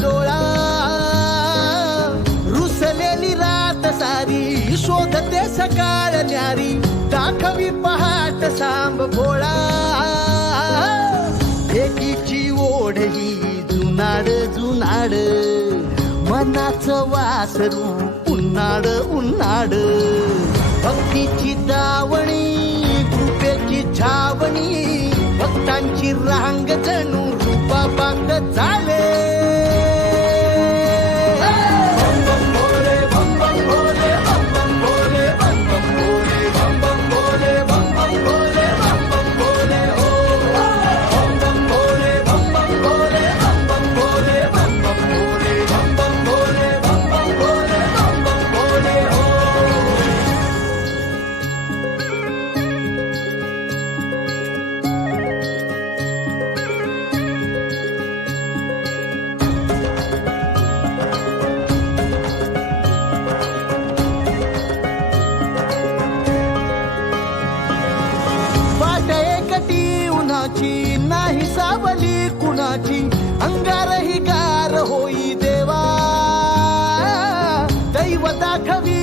डोळा. रुसलेली रात सारी शोधते सकाळ न्यारी. दाखवी पहाट सांब भोळा. एकीची ओढ ही जुनाड जुनाड. मनाचं वासरू उन्हाड उन्हाड. भक्तीची दावणी कृपेची छावणी. भक्तांची रांग जणू रूपा कुणाची? नाही सावली कुणाची? अंगारही गार होई देवा. दैव दाखवी